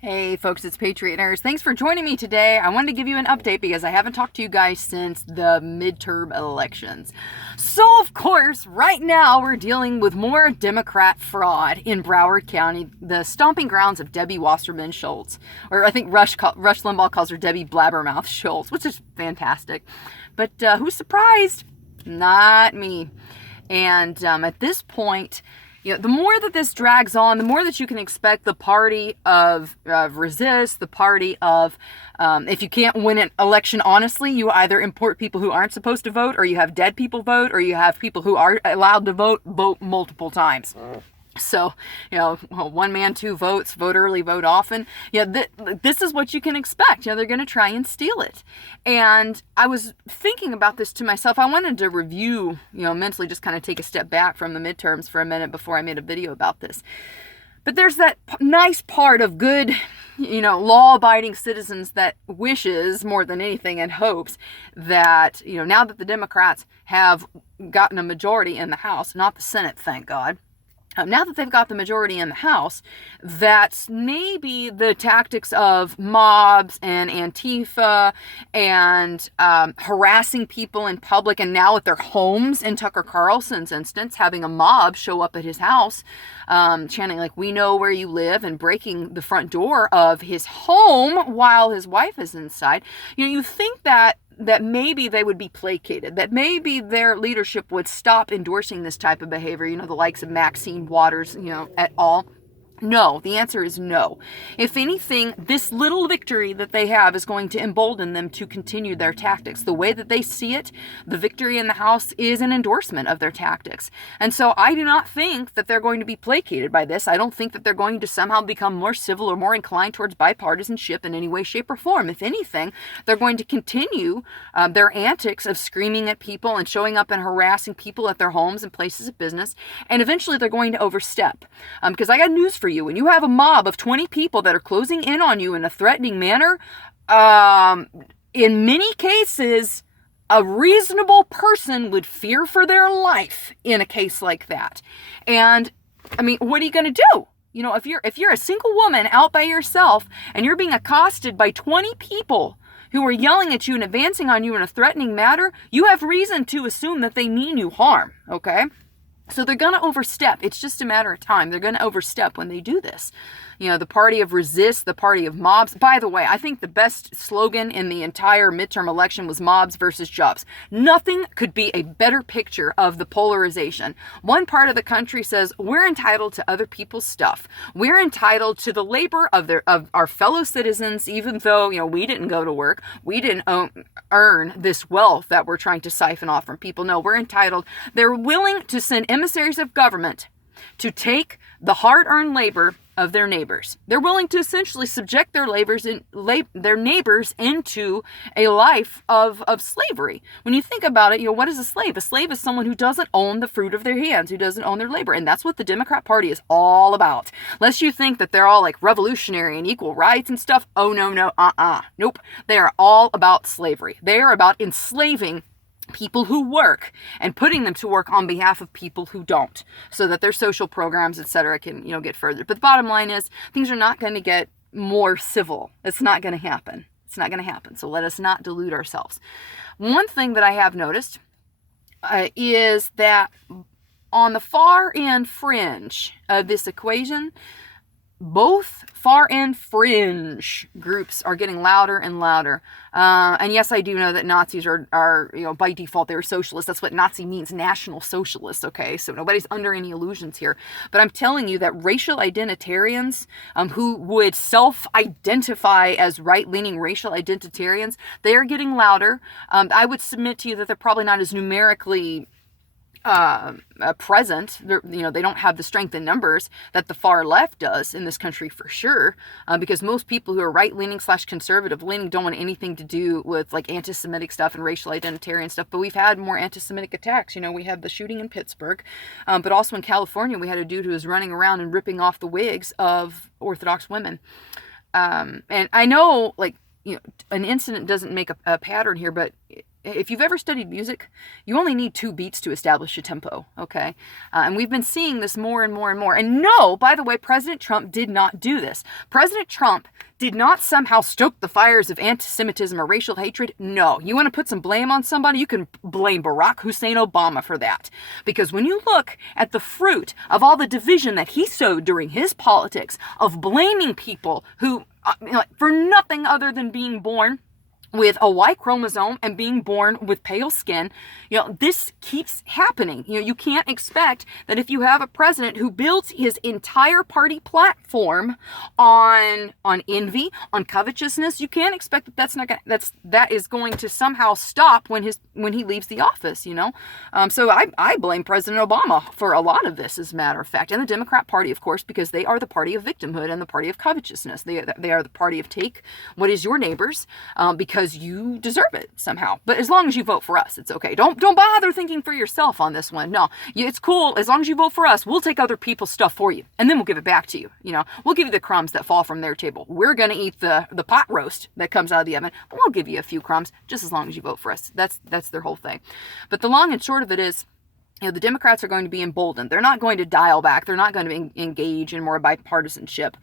Hey folks, it's Patriot Nerds. Thanks for joining me today. I wanted to give you an update because I haven't talked to you guys since the midterm elections. So, of course, right now we're dealing with more Democrat fraud in Broward County, the stomping grounds of Debbie Wasserman Schultz. Or I think Rush Limbaugh calls her Debbie Blabbermouth Schultz, which is fantastic. But who's surprised? Not me. And at this point, the more that this drags on, the more that you can expect the party of resist, the party of, if you can't win an election honestly, you either import people who aren't supposed to vote, or you have dead people vote, or you have people who are allowed to vote multiple times. So, one man, two votes, vote early, vote often. This is what you can expect. They're going to try and steal it. And I was thinking about this to myself. I wanted to review, mentally just kind of take a step back from the midterms for a minute before I made a video about this. But there's that nice part of good, law-abiding citizens that wishes more than anything and hopes that, now that the Democrats have gotten a majority in the House, not the Senate, thank God, now that they've got the majority in the House, that maybe the tactics of mobs and Antifa and harassing people in public, and now at their homes, in Tucker Carlson's instance, having a mob show up at his house, chanting like, "We know where you live," and breaking the front door of his home while his wife is inside. You think that maybe they would be placated, that maybe their leadership would stop endorsing this type of behavior, the likes of Maxine Waters, at all. No, the answer is no. If anything, this little victory that they have is going to embolden them to continue their tactics. The way that they see it, the victory in the House is an endorsement of their tactics. And so I do not think that they're going to be placated by this. I don't think that they're going to somehow become more civil or more inclined towards bipartisanship in any way, shape, or form. If anything, they're going to continue their antics of screaming at people and showing up and harassing people at their homes and places of business. And eventually they're going to overstep. Because I got news for you. When you have a mob of 20 people that are closing in on you in a threatening manner, in many cases, a reasonable person would fear for their life in a case like that. And what are you going to do? If you're a single woman out by yourself and you're being accosted by 20 people who are yelling at you and advancing on you in a threatening manner, you have reason to assume that they mean you harm, okay? So they're going to overstep. It's just a matter of time. They're going to overstep when they do this. The party of resist, the party of mobs. By the way, I think the best slogan in the entire midterm election was mobs versus jobs. Nothing could be a better picture of the polarization. One part of the country says we're entitled to other people's stuff. We're entitled to the labor of our fellow citizens, even though, we didn't go to work. We didn't earn this wealth that we're trying to siphon off from people. No, we're entitled. They're willing to send emissaries of government to take the hard-earned labor of their neighbors. They're willing to essentially subject their neighbors into a life of slavery. When you think about it, what is a slave? A slave is someone who doesn't own the fruit of their hands, who doesn't own their labor. And that's what the Democrat Party is all about. Lest you think that they're all like revolutionary and equal rights and stuff. Oh, no, nope. They are all about slavery. They are about enslaving people who work and putting them to work on behalf of people who don't, so that their social programs, etc., can, get further. But the bottom line is things are not going to get more civil. It's not going to happen. It's not going to happen. So let us not delude ourselves. One thing that I have noticed is that on the far end fringe of this equation, both far and fringe groups are getting louder and louder. And yes, I do know that Nazis are by default, they're socialists. That's what Nazi means, National Socialists, okay? So nobody's under any illusions here. But I'm telling you that racial identitarians who would self-identify as right-leaning racial identitarians, they are getting louder. I would submit to you that they're probably not as numerically present. They don't have the strength in numbers that the far left does in this country for sure, because most people who are right-leaning / conservative-leaning don't want anything to do with like anti-Semitic stuff and racial identitarian stuff. But we've had more anti-Semitic attacks. We had the shooting in Pittsburgh, but also in California we had a dude who was running around and ripping off the wigs of Orthodox women. And I know, an incident doesn't make a pattern here, but if you've ever studied music, you only need 2 beats to establish a tempo, okay? And we've been seeing this more and more and more. And no, by the way, President Trump did not do this. President Trump did not somehow stoke the fires of anti-Semitism or racial hatred. No. You want to put some blame on somebody? You can blame Barack Hussein Obama for that. Because when you look at the fruit of all the division that he sowed during his politics, of blaming people who, for nothing other than being born with a Y chromosome and being born with pale skin, this keeps happening. You can't expect that if you have a president who builds his entire party platform on envy, on covetousness, you can't expect that is going to somehow stop when he leaves the office. So I blame President Obama for a lot of this, as a matter of fact, and the Democrat Party, of course, because they are the party of victimhood and the party of covetousness. They are the party of take what is your neighbor's, because you deserve it somehow. But as long as you vote for us, it's okay. Don't bother thinking for yourself on this one. No, it's cool. As long as you vote for us, we'll take other people's stuff for you, and then we'll give it back to you. We'll give you the crumbs that fall from their table. We're going to eat the pot roast that comes out of the oven, but we'll give you a few crumbs just as long as you vote for us. That's their whole thing. But the long and short of it is, the Democrats are going to be emboldened. They're not going to dial back. They're not going to engage in more bipartisanship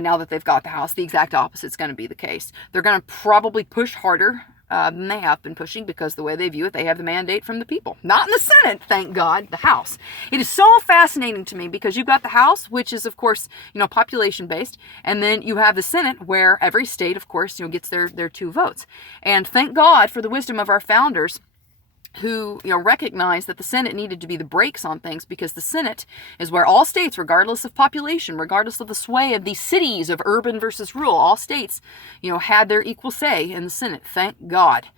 now that they've got the House. The exact opposite is going to be the case. They're going to probably push harder than they have been pushing, because the way they view it, they have the mandate from the people. Not in the Senate, thank God, the House. It is so fascinating to me, because you've got the House, which is, of course, population-based, and then you have the Senate, where every state, of course, gets their 2 votes. And thank God for the wisdom of our founders, who recognized that the Senate needed to be the brakes on things, because the Senate is where all states, regardless of population, regardless of the sway of these cities of urban versus rural, all states, had their equal say in the Senate. Thank God.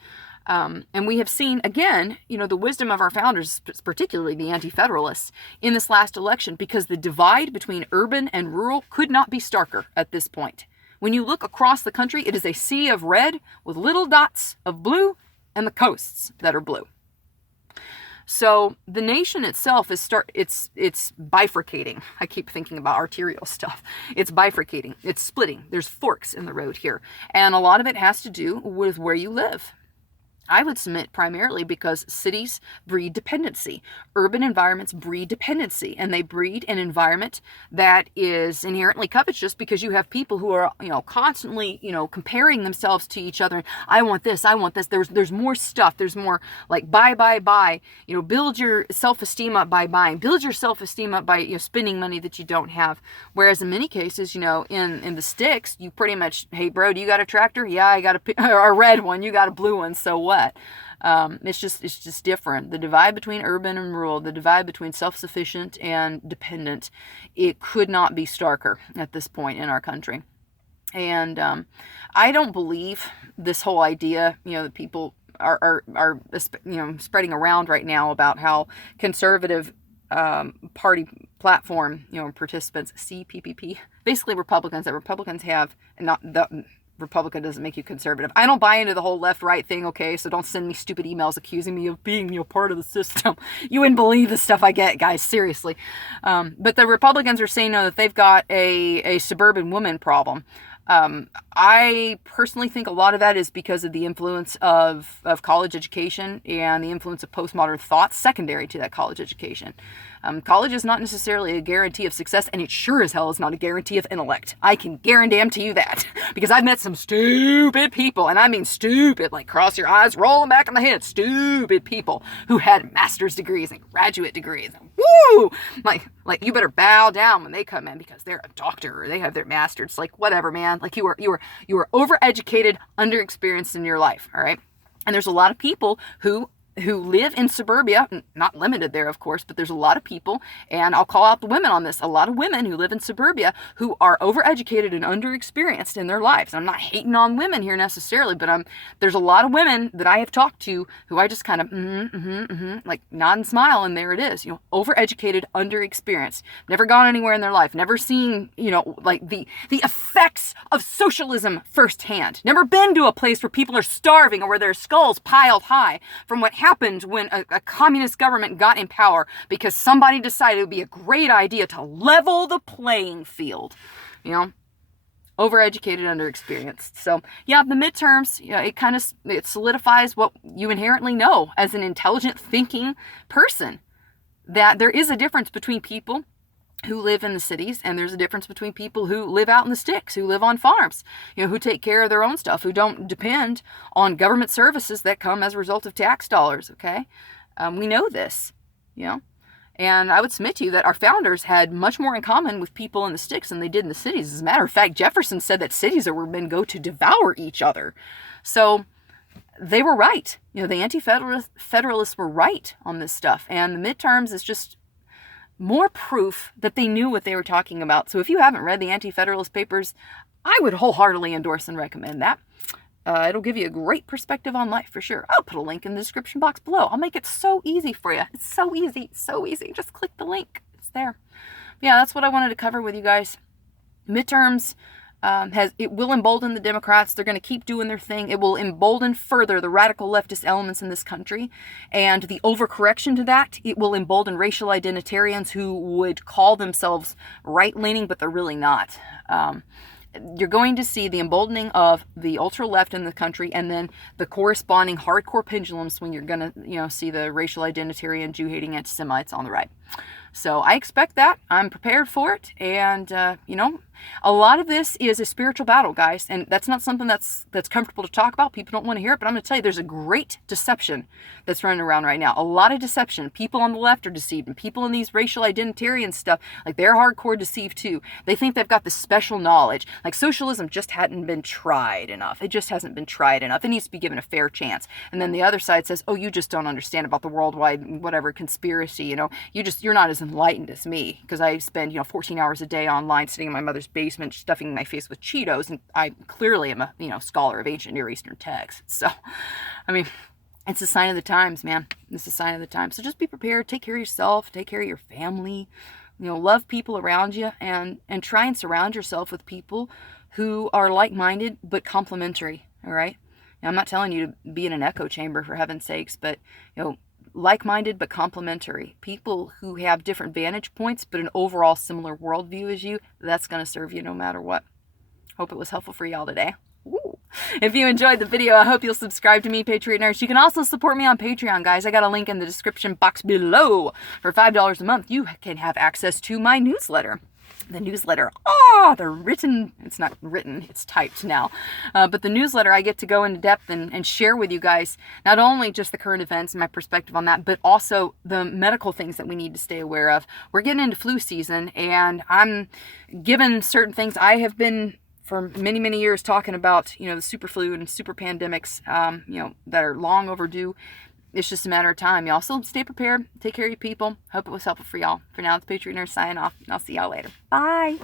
And we have seen, again, the wisdom of our founders, particularly the anti-federalists, in this last election, because the divide between urban and rural could not be starker at this point. When you look across the country, it is a sea of red with little dots of blue and the coasts that are blue. So the nation itself is it's bifurcating. I keep thinking about arterial stuff. It's bifurcating. It's splitting. There's forks in the road here. And a lot of it has to do with where you live. I would submit primarily because cities breed dependency. Urban environments breed dependency, and they breed an environment that is inherently covetous, because you have people who are, constantly, comparing themselves to each other. I want this. I want this. There's more stuff. There's more like buy. Build your self-esteem up by buying. Build your self-esteem up by spending money that you don't have. Whereas in many cases, in the sticks, you pretty much, hey bro, do you got a tractor? Yeah, I got a red one. You got a blue one. So what? It's just different. The divide between urban and rural, the divide between self-sufficient and dependent, it could not be starker at this point in our country. And I don't believe this whole idea, that people are spreading around right now about how conservative party platform, participants, CPPP, basically Republicans, that Republicans have, not the Republican doesn't make you conservative. I don't buy into the whole left-right thing, okay? So don't send me stupid emails accusing me of being, part of the system. You wouldn't believe the stuff I get, guys, seriously. But the Republicans are saying, no, that they've got a suburban woman problem. I personally think a lot of that is because of the influence of college education and the influence of postmodern thought secondary to that college education. College is not necessarily a guarantee of success, and it sure as hell is not a guarantee of intellect. I can guarantee you that, because I've met some stupid people, and I mean stupid, like cross your eyes, roll them back on the head, stupid people who had master's degrees and graduate degrees. Woo! Like you better bow down when they come in because they're a doctor or they have their master's. Like, whatever, man. Like, you were overeducated, underexperienced in your life, all right? And there's a lot of people who live in suburbia, not limited there, of course, but there's a lot of people, and I'll call out the women on this, a lot of women who live in suburbia who are overeducated and underexperienced in their lives. I'm not hating on women here necessarily, but there's a lot of women that I have talked to who I just kind of, like nod and smile, and there it is, overeducated, underexperienced, never gone anywhere in their life, never seen, like the effects of socialism firsthand, never been to a place where people are starving or where their skulls piled high from what happened when a communist government got in power because somebody decided it would be a great idea to level the playing field. overeducated, underexperienced. So yeah, the midterms, it solidifies what you inherently know as an intelligent thinking person, that there is a difference between people who live in the cities, and there's a difference between people who live out in the sticks, who live on farms, who take care of their own stuff, who don't depend on government services that come as a result of tax dollars. Okay. We know this, and I would submit to you that our founders had much more in common with people in the sticks than they did in the cities. As a matter of fact, Jefferson said that cities are where men go to devour each other. So they were right. The anti-federalists were right on this stuff. And the midterms is just more proof that they knew what they were talking about. So if you haven't read the anti-federalist papers, I would wholeheartedly endorse and recommend that. It'll give you a great perspective on life for sure. I'll put a link in the description box below. I'll make it so easy for you. It's so easy, so easy. Just click the link. It's there. Yeah, that's what I wanted to cover with you guys. Midterms it will embolden the Democrats. They're going to keep doing their thing. It will embolden further the radical leftist elements in this country. And the overcorrection to that, it will embolden racial identitarians who would call themselves right-leaning, but they're really not. You're going to see the emboldening of the ultra-left in the country, and then the corresponding hardcore pendulum swing. You're going to, see the racial identitarian, Jew-hating anti-Semites on the right. So I expect that. I'm prepared for it. And, a lot of this is a spiritual battle, guys. And that's not something that's comfortable to talk about. People don't want to hear it. But I'm going to tell you, there's a great deception that's running around right now. A lot of deception. People on the left are deceived. And people in these racial identitarian stuff, like, they're hardcore deceived too. They think they've got this special knowledge. Like, socialism just hadn't been tried enough. It just hasn't been tried enough. It needs to be given a fair chance. And then the other side says, oh, you just don't understand about the worldwide whatever conspiracy. You're not as enlightened as me, because I spend 14 hours a day online sitting in my mother's basement stuffing my face with Cheetos, and I clearly am a scholar of ancient Near Eastern texts. So it's a sign of the times, man. It's a sign of the times. So just be prepared. Take care of yourself. Take care of your family. Love people around you, and try and surround yourself with people who are like-minded but complementary. All right. Now, I'm not telling you to be in an echo chamber, for heaven's sakes, but like-minded but complementary. People who have different vantage points but an overall similar worldview as you, that's going to serve you no matter what. Hope it was helpful for y'all today. Ooh. If you enjoyed the video, I hope you'll subscribe to me, Patriotners. You can also support me on Patreon, guys. I got a link in the description box below. For $5 a month, you can have access to my newsletter. The newsletter, it's not written, it's typed now. But the newsletter, I get to go into depth and share with you guys not only just the current events and my perspective on that, but also the medical things that we need to stay aware of. We're getting into flu season, and I'm given certain things. I have been for many, many years talking about, the super flu and super pandemics, that are long overdue. It's just a matter of time. Y'all, so stay prepared. Take care of your people. Hope it was helpful for y'all. For now, it's Patriot Nurse signing off, and I'll see y'all later. Bye.